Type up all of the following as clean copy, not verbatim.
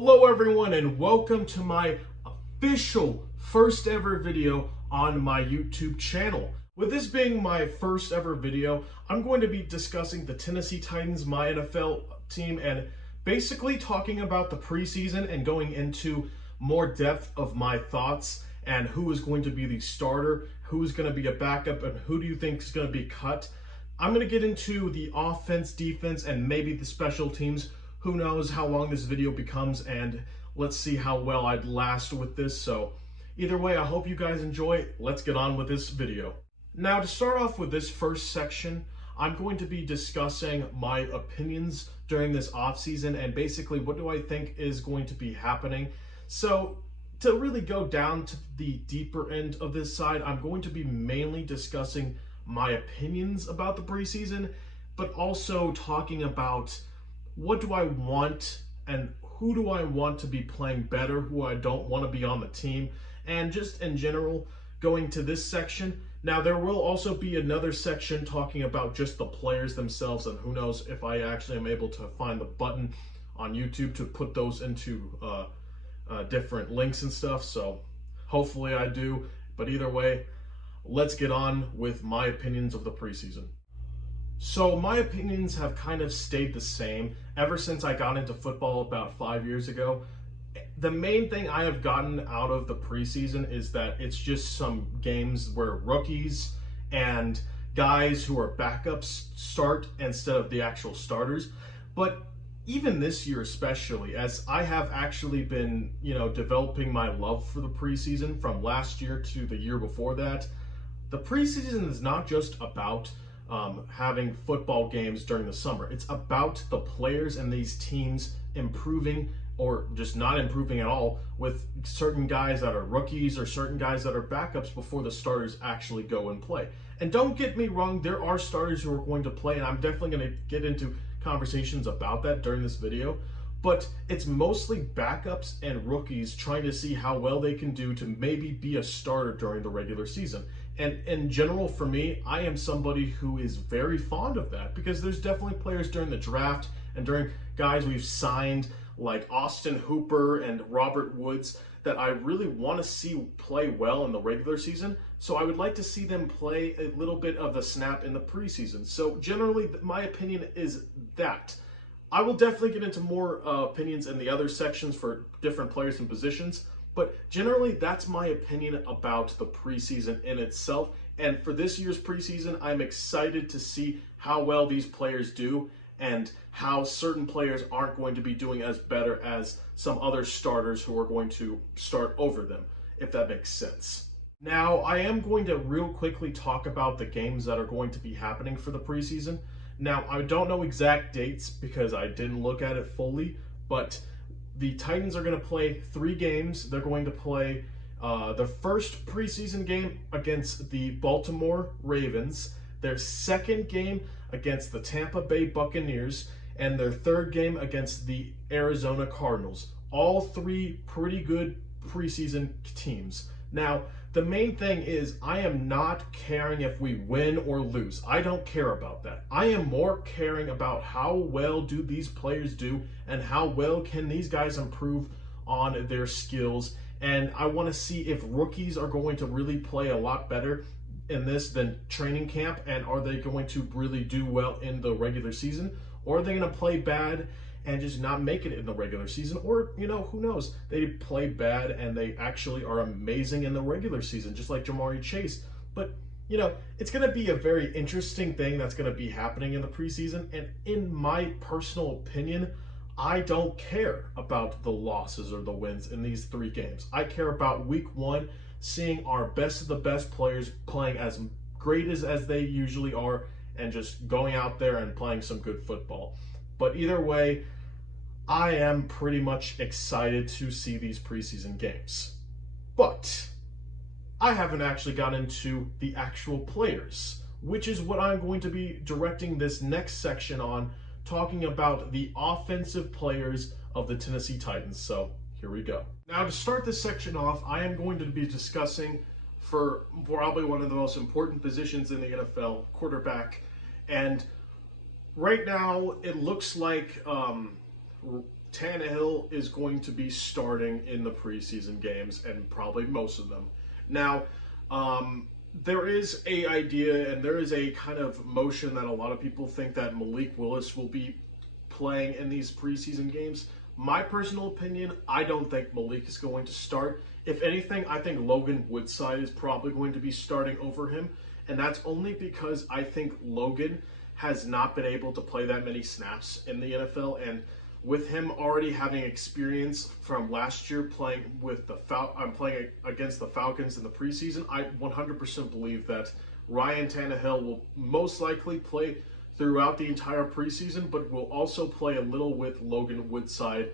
Hello everyone and welcome to my official first ever video on my YouTube channel. With this being my first ever video, I'm going to be discussing the Tennessee Titans, my NFL team, and basically talking about the preseason and going into more depth of my thoughts and who is going to be the starter, who is going to be a backup, and who do you think is going to be cut. I'm going to get into the offense, defense, and maybe the special teams. Who knows how long this video becomes, and let's see how well I'd last with this. So either way, I hope you guys enjoy. Let's get on with this video. Now, to start off with this first section, I'm going to be discussing my opinions during this offseason and basically what do I think is going to be happening. So to really go down to the deeper end of this side, I'm going to be mainly discussing my opinions about the preseason, but also talking about what do I want and who do I want to be playing better, who I don't want to be on the team, and just in general going to this section. Now there will also be another section talking about just the players themselves, and who knows if I actually am able to find the button on YouTube to put those into different links and stuff, so hopefully I do. But either way, let's get on with my opinions of the preseason. So my opinions have kind of stayed the same ever since I got into football about 5 years ago. The main thing I have gotten out of the preseason is that it's just some games where rookies and guys who are backups start instead of the actual starters. But even this year especially, as I have actually been, developing my love for the preseason from last year to the year before that, the preseason is not just about having football games during the summer. It's about the players and these teams improving or just not improving at all, with certain guys that are rookies or certain guys that are backups before the starters actually go and play. And don't get me wrong, there are starters who are going to play, and I'm definitely going to get into conversations about that during this video. But it's mostly backups and rookies trying to see how well they can do to maybe be a starter during the regular season. And in general, for me, I am somebody who is very fond of that, because there's definitely players during the draft and during guys we've signed like Austin Hooper and Robert Woods that I really want to see play well in the regular season. So I would like to see them play a little bit of the snap in the preseason. So generally, my opinion is that. I will definitely get into more opinions in the other sections for different players and positions, but generally that's my opinion about the preseason in itself. And for this year's preseason, I'm excited to see how well these players do and how certain players aren't going to be doing as better as some other starters who are going to start over them, if that makes sense. Now, I am going to real quickly talk about the games that are going to be happening for the preseason. Now, I don't know exact dates because I didn't look at it fully, but the Titans are going to play 3 games. They're going to play the first preseason game against the Baltimore Ravens, their second game against the Tampa Bay Buccaneers, and their third game against the Arizona Cardinals. All 3 pretty good preseason teams. Now, the main thing is I am not caring if we win or lose. I don't care about that. I am more caring about how well do these players do and how well can these guys improve on their skills. And I want to see if rookies are going to really play a lot better in this than training camp, and are they going to really do well in the regular season, or are they going to play bad and just not make it in the regular season? Or, who knows? They play bad and they actually are amazing in the regular season, just like Jamari Chase. But, it's going to be a very interesting thing that's going to be happening in the preseason. And in my personal opinion, I don't care about the losses or the wins in these 3 games. I care about week 1, seeing our best of the best players playing as great as they usually are and just going out there and playing some good football. But either way, I am pretty much excited to see these preseason games. But I haven't actually got into the actual players, which is what I'm going to be directing this next section on, talking about the offensive players of the Tennessee Titans. So here we go. Now, to start this section off, I am going to be discussing for probably one of the most important positions in the NFL, quarterback. And right now, it looks like Tannehill is going to be starting in the preseason games, and probably most of them. Now, there is a idea and there is a kind of motion that a lot of people think that Malik Willis will be playing in these preseason games. My personal opinion, I don't think Malik is going to start. If anything, I think Logan Woodside is probably going to be starting over him, and that's only because I think Logan has not been able to play that many snaps in the NFL, and with him already having experience from last year playing with playing against the Falcons in the preseason, I 100% believe that Ryan Tannehill will most likely play throughout the entire preseason, but will also play a little with Logan Woodside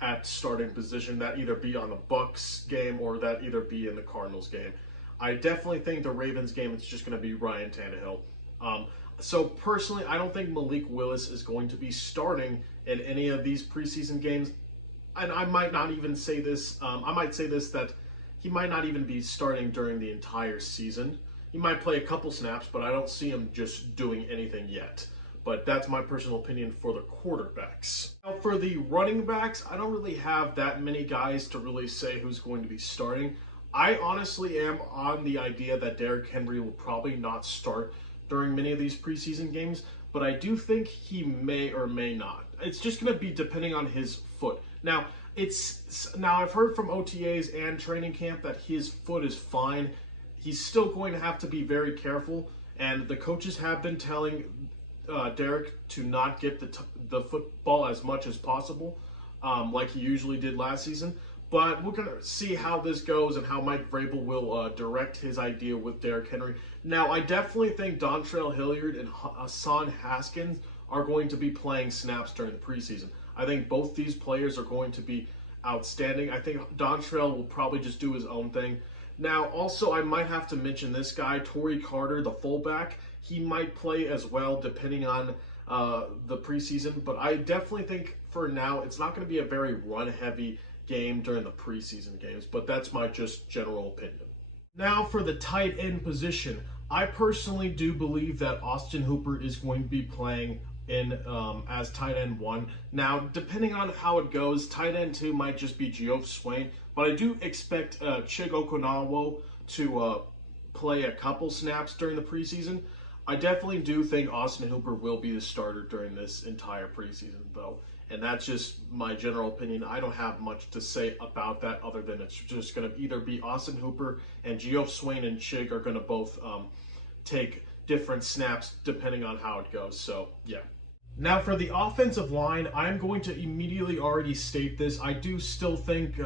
at starting position, that either be on the Bucs game or that either be in the Cardinals game. I definitely think the Ravens game, it's just going to be Ryan Tannehill. So personally, I don't think Malik Willis is going to be starting in any of these preseason games. And I might not even say this, I might say this, that he might not even be starting during the entire season. He might play a couple snaps, but I don't see him just doing anything yet. But that's my personal opinion for the quarterbacks. Now for the running backs, I don't really have that many guys to really say who's going to be starting. I honestly am on the idea that Derrick Henry will probably not start during many of these preseason games, but I do think he may or may not. It's just going to be depending on his foot. Now, I've heard from OTAs and training camp that his foot is fine. He's still going to have to be very careful, and the coaches have been telling Derrick to not get the football as much as possible, like he usually did last season. But we're going to see how this goes and how Mike Vrabel will direct his idea with Derrick Henry. Now, I definitely think Dontrell Hilliard and Hassan Haskins are going to be playing snaps during the preseason. I think both these players are going to be outstanding. I think Dontrell will probably just do his own thing. Now, also, I might have to mention this guy, Torrey Carter, the fullback. He might play as well, depending on the preseason. But I definitely think for now, it's not going to be a very run-heavy game during the preseason games, but that's my just general opinion. Now for the tight end position, I personally do believe that Austin Hooper is going to be playing in as tight end 1. Now, depending on how it goes, tight end 2 might just be Geoff Swain, but I do expect Chig Okonkwo to play a couple snaps during the preseason. I definitely do think Austin Hooper will be the starter during this entire preseason, though. And that's just my general opinion. I don't have much to say about that other than it's just going to either be Austin Hooper, and Geoff Swain and Chig are going to both take different snaps depending on how it goes. So, yeah. Now for the offensive line, I'm going to immediately already state this. I do still think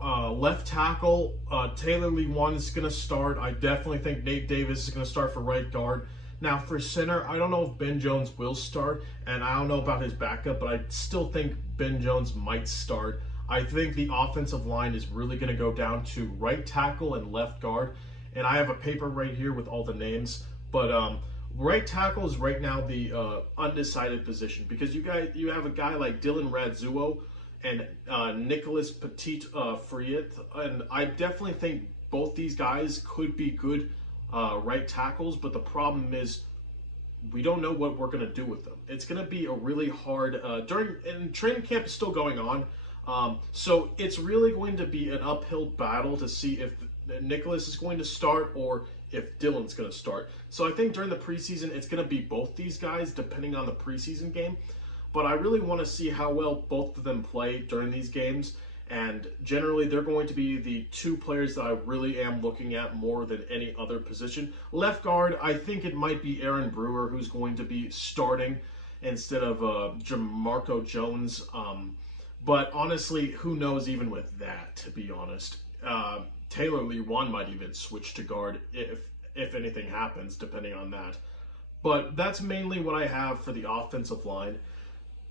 left tackle, Taylor Lewan is going to start. I definitely think Nate Davis is going to start for right guard. Now, for center, I don't know if Ben Jones will start, and I don't know about his backup, but I still think Ben Jones might start. I think the offensive line is really going to go down to right tackle and left guard, and I have a paper right here with all the names, but right tackle is right now the undecided position, because you have a guy like Dylan Radzuo and Nicholas Petit-Friet, and I definitely think both these guys could be good right tackles, but the problem is we don't know what we're going to do with them. It's going to be a really hard and training camp is still going on, so it's really going to be an uphill battle to see if Nicholas is going to start or if Dylan's going to start. So I think during the preseason it's going to be both these guys depending on the preseason game, but I really want to see how well both of them play during these games. And generally, they're going to be the two players that I really am looking at more than any other position. Left guard, I think it might be Aaron Brewer who's going to be starting instead of Jamarco Jones. But honestly, who knows even with that, to be honest. Taylor Lewan might even switch to guard if anything happens, depending on that. But that's mainly what I have for the offensive line.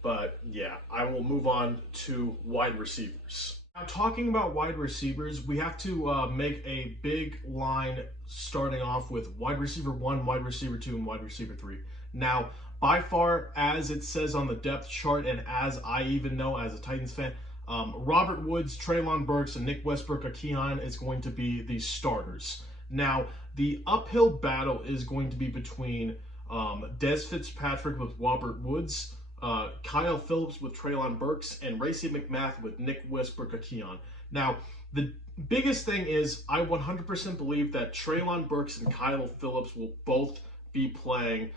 But yeah, I will move on to wide receivers. Now, talking about wide receivers, we have to make a big line starting off with wide receiver 1, wide receiver 2, and wide receiver 3. Now, by far, as it says on the depth chart, and as I even know as a Titans fan, Robert Woods, Treylon Burks, and Nick Westbrook-Ikhine is going to be the starters. Now, the uphill battle is going to be between Dez Fitzpatrick with Robert Woods, Kyle Phillips with Treylon Burks, and Racey McMath with Nick Westbrook-Ikhine. Now, the biggest thing is I 100% believe that Treylon Burks and Kyle Phillips will both be playing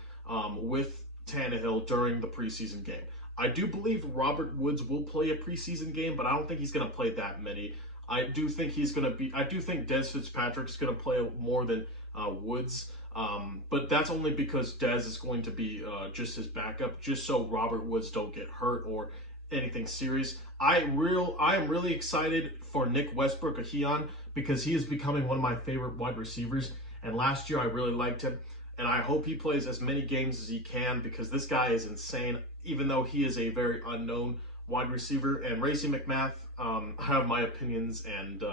with Tannehill during the preseason game. I do believe Robert Woods will play a preseason game, but I don't think he's going to play that many. I do think Dez Fitzpatrick is going to play more than Woods. But that's only because Dez is going to be just his backup, just so Robert Woods don't get hurt or anything serious. I am really excited for Nick Westbrook-Ikhine because he is becoming one of my favorite wide receivers. And last year I really liked him, and I hope he plays as many games as he can because this guy is insane. Even though he is a very unknown wide receiver, and Racey McMath, I have my opinions, and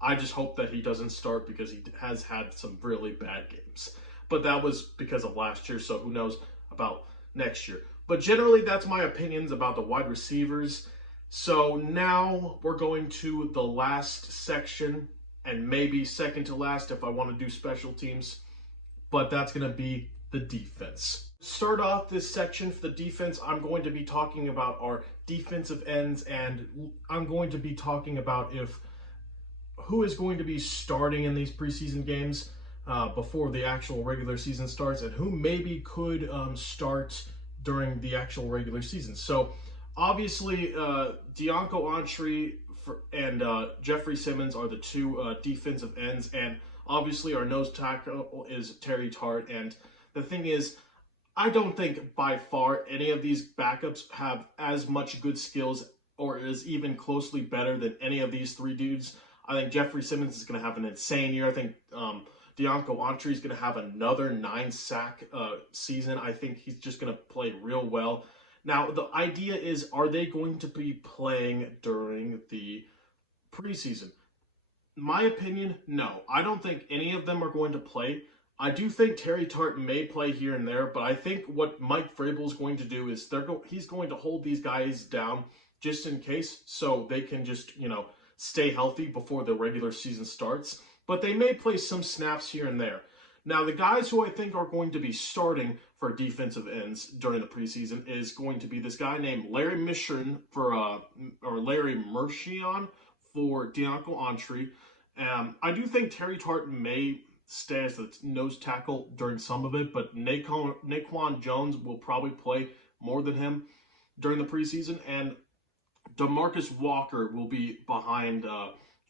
I just hope that he doesn't start because he has had some really bad games. But that was because of last year, so who knows about next year. But generally, that's my opinions about the wide receivers. So now we're going to the last section, and maybe second to last if I want to do special teams. But that's going to be the defense. Start off this section for the defense. I'm going to be talking about our defensive ends, and I'm going to be talking about who is going to be starting in these preseason games before the actual regular season starts, and who maybe could start during the actual regular season. So obviously Deonko Autry and Jeffrey Simmons are the two defensive ends, and obviously our nose tackle is Terry Tart. And the thing is, I don't think by far any of these backups have as much good skills or is even closely better than any of these three dudes. I think Jeffrey Simmons is going to have an insane year. I think Deonko Autry is going to have another 9-sack season. I think he's just going to play real well. Now, the idea is, are they going to be playing during the preseason? My opinion, no. I don't think any of them are going to play. I do think Terry Tart may play here and there, but I think what Mike Vrabel is going to do is he's going to hold these guys down just in case, so they can just, stay healthy before the regular season starts. But they may play some snaps here and there. Now, the guys who I think are going to be starting for defensive ends during the preseason is going to be this guy named Larry Mercian for Deonko Autry. I do think Terry Tart may stay as the nose tackle during some of it, but Naquan Jones will probably play more than him during the preseason, and DeMarcus Walker will be behind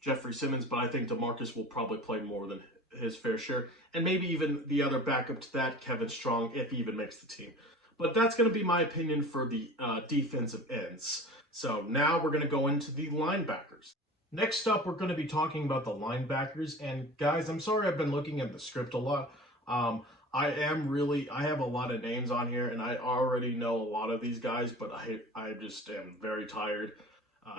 Jeffrey Simmons, but I think DeMarcus will probably play more than his fair share, and maybe even the other backup to that, Kevin Strong, if he even makes the team. But that's going to be my opinion for the defensive ends. So now we're going to go into the linebackers. Next up, we're going to be talking about the linebackers. And guys, I'm sorry I've been looking at the script a lot. I have a lot of names on here, and I already know a lot of these guys, but I just am very tired.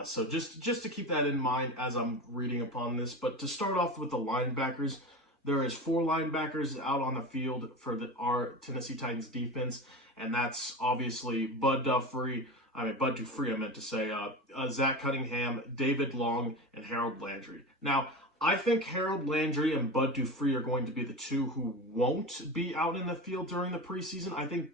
So just to keep that in mind as I'm reading upon this. But to start off with the linebackers, there is 4 linebackers out on the field for our Tennessee Titans defense, and that's obviously Bud Dupree, Zach Cunningham, David Long, and Harold Landry. Now, I think Harold Landry and Bud Dupree are going to be the two who won't be out in the field during the preseason. I think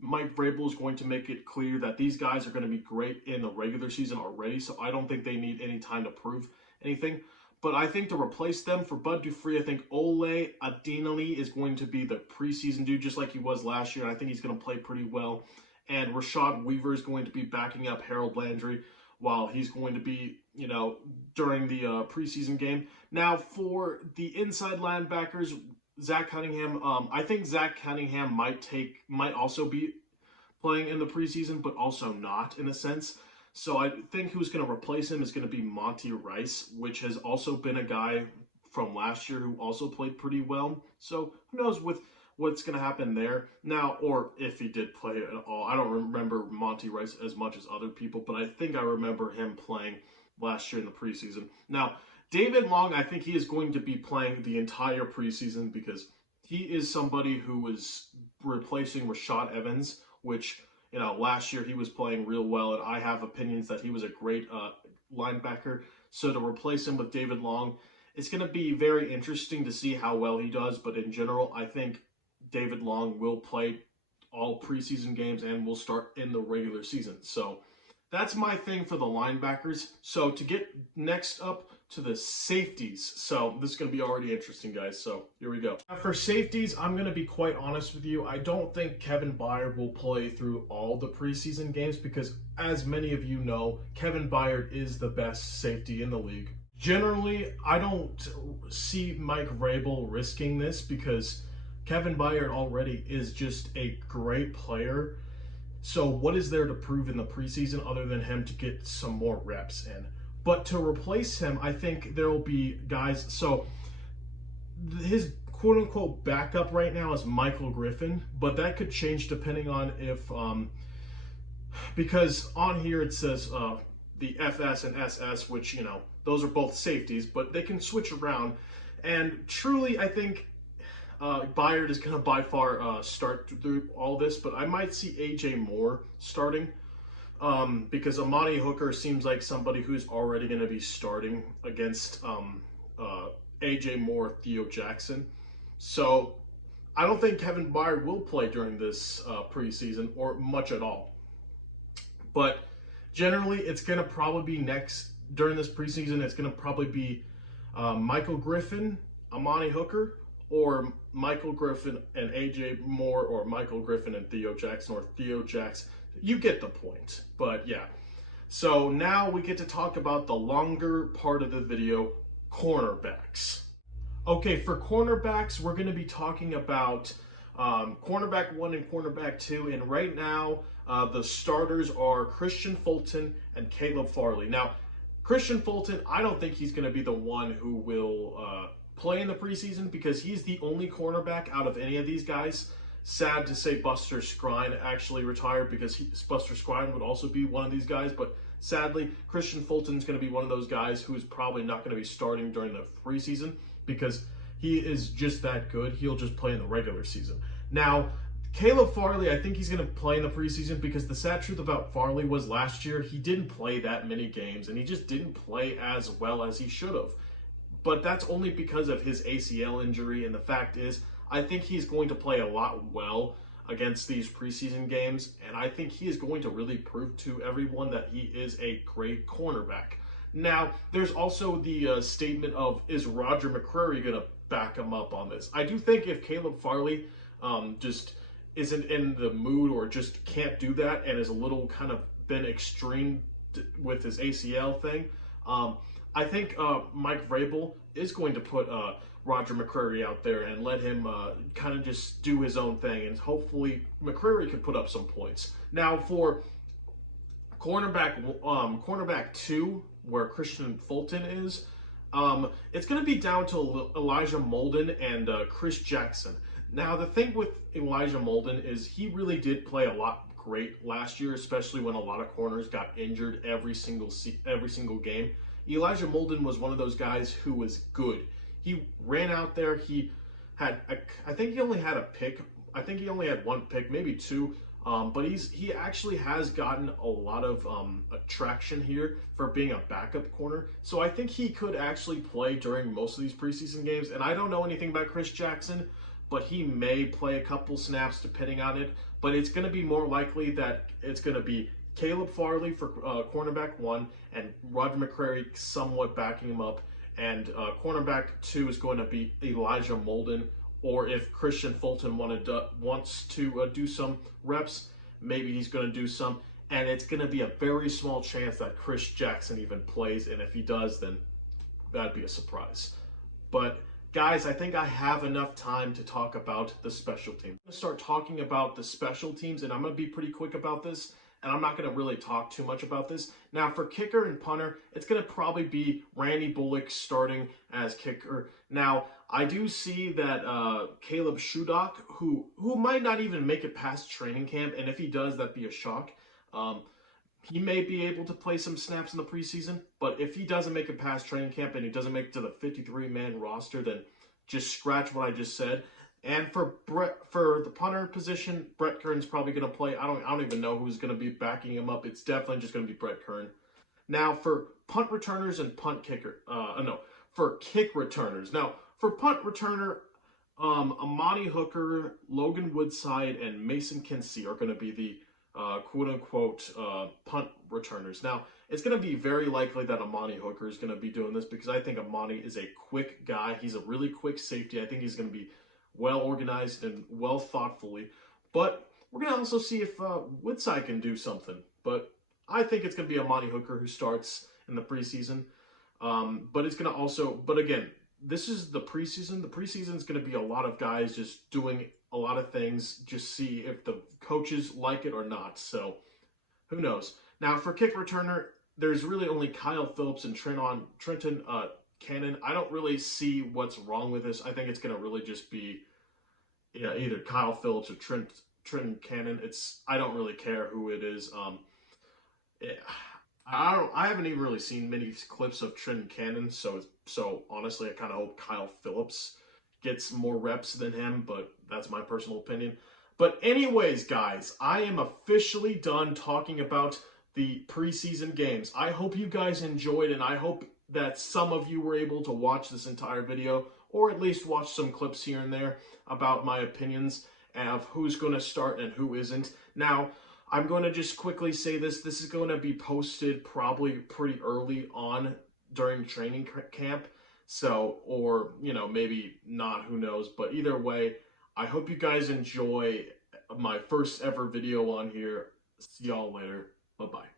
Mike Vrabel is going to make it clear that these guys are going to be great in the regular season already, so I don't think they need any time to prove anything. But I think to replace them for Bud Dupree, I think Ole Adinali is going to be the preseason dude, just like he was last year, and I think he's going to play pretty well. And Rashad Weaver is going to be backing up Harold Landry while he's going to be, during the preseason game. Now, for the inside linebackers, Zach Cunningham, I think Zach Cunningham might also be playing in the preseason, but also not in a sense. So I think who's going to replace him is going to be Monty Rice, which has also been a guy from last year who also played pretty well. So who knows what's going to happen there now, or if he did play at all. I don't remember Monty Rice as much as other people, but I think I remember him playing last year in the preseason. Now, David Long, I think he is going to be playing the entire preseason because he is somebody who is replacing Rashad Evans, which, last year he was playing real well, and I have opinions that he was a great linebacker. So to replace him with David Long, it's going to be very interesting to see how well he does, but in general, I think David Long will play all preseason games and will start in the regular season. So that's my thing for the linebackers. So to get next up to the safeties. So this is going to be already interesting, guys. So here we go. Now for safeties, I'm going to be quite honest with you. I don't think Kevin Byard will play through all the preseason games because, as many of you know, Kevin Byard is the best safety in the league. Generally, I don't see Mike Vrabel risking this because Kevin Byard already is just a great player. So what is there to prove in the preseason other than him to get some more reps in? But to replace him, I think there will be guys. So his quote unquote backup right now is Michael Griffin, but that could change depending on if, because on here it says the FS and SS, which, you know, those are both safeties, but they can switch around. And truly, I think Byard is going to by far start through all this, but I might see AJ Moore starting because Amani Hooker seems like somebody who's already going to be starting against AJ Moore, Theo Jackson. So I don't think Kevin Byard will play during this preseason or much at all. But generally, it's going to probably be during this preseason, it's going to probably be Michael Griffin, Amani Hooker, or Michael Griffin and AJ Moore, or Michael Griffin and Theo Jackson, or Theo Jackson. You get the point. But yeah. So now we get to talk about the longer part of the video, cornerbacks. Okay, for cornerbacks, we're going to be talking about cornerback 1 and cornerback 2. And right now, the starters are Christian Fulton and Caleb Farley. Now, Christian Fulton, I don't think he's going to be the one who will play in the preseason because he's the only cornerback out of any of these guys. Sad to say Buster Skrine actually retired because Buster Skrine would also be one of these guys. But sadly, Christian Fulton's going to be one of those guys who's probably not going to be starting during the preseason because he is just that good. He'll just play in the regular season. Now, Caleb Farley, I think he's going to play in the preseason because the sad truth about Farley was last year, he didn't play that many games and he just didn't play as well as he should have. But that's only because of his ACL injury, and the fact is, I think he's going to play a lot well against these preseason games, and I think he is going to really prove to everyone that he is a great cornerback. Now, there's also the statement of, is Roger McCreary going to back him up on this? I do think if Caleb Farley just isn't in the mood or just can't do that and is a little kind of been extreme with his ACL thing, I think Mike Vrabel is going to put Roger McCreary out there and let him kind of just do his own thing, and hopefully McCreary can put up some points. Now for cornerback 2, where Christian Fulton is, it's going to be down to Elijah Molden and Chris Jackson. Now the thing with Elijah Molden is he really did play a lot great last year, especially when a lot of corners got injured every single game. Elijah Molden was one of those guys who was good. He ran out there. He had, I think he only had a pick. I think he only had one pick, maybe two. But he actually has gotten a lot of traction here for being a backup corner. So I think he could actually play during most of these preseason games. And I don't know anything about Chris Jackson, but he may play a couple snaps depending on it. But it's going to be more likely that it's going to be Caleb Farley for cornerback 1 and Roger McCreary somewhat backing him up. And cornerback 2 is going to be Elijah Molden. Or if Christian Fulton wants to do some reps, maybe he's going to do some. And it's going to be a very small chance that Chris Jackson even plays. And if he does, then that'd be a surprise. But guys, I think I have enough time to talk about the special teams. I'm going to start talking about the special teams, and I'm going to be pretty quick about this. And I'm not going to really talk too much about this. Now, for kicker and punter, it's going to probably be Randy Bullock starting as kicker. Now, I do see that Caleb Shudock, who might not even make it past training camp, and if he does, that'd be a shock. He may be able to play some snaps in the preseason, but if he doesn't make it past training camp and he doesn't make it to the 53-man roster, then just scratch what I just said. And for the punter position, Brett Kern's probably going to play. I don't even know who's going to be backing him up. It's definitely just going to be Brett Kern. Now for punt returners and for kick returners. Now for punt returner, Amani Hooker, Logan Woodside, and Mason Kinsey are going to be the quote-unquote punt returners. Now, it's going to be very likely that Amani Hooker is going to be doing this because I think Amani is a quick guy. He's a really quick safety. I think he's going to be well organized and well thoughtfully. But we're going to also see if Woodside can do something. But I think it's going to be Amani Hooker who starts in the preseason. But it's going to also, but again, this is the preseason. The preseason is going to be a lot of guys just doing a lot of things, just see if the coaches like it or not. So who knows? Now for kick returner, there's really only Kyle Phillips and Trenton Cannon. I don't really see what's wrong with this. I think it's going to really just be either Kyle Phillips or Trenton Cannon. I don't really care who it is. I haven't even really seen many clips of Trenton Cannon, so honestly, I kind of hope Kyle Phillips gets more reps than him, but that's my personal opinion. But anyways, guys, I am officially done talking about the preseason games. I hope you guys enjoyed, and I hope that some of you were able to watch this entire video, or at least watch some clips here and there about my opinions of who's going to start and who isn't. Now, I'm going to just quickly say this. This is going to be posted probably pretty early on during training camp. So, or, maybe not, who knows. But either way, I hope you guys enjoy my first ever video on here. See y'all later. Bye-bye.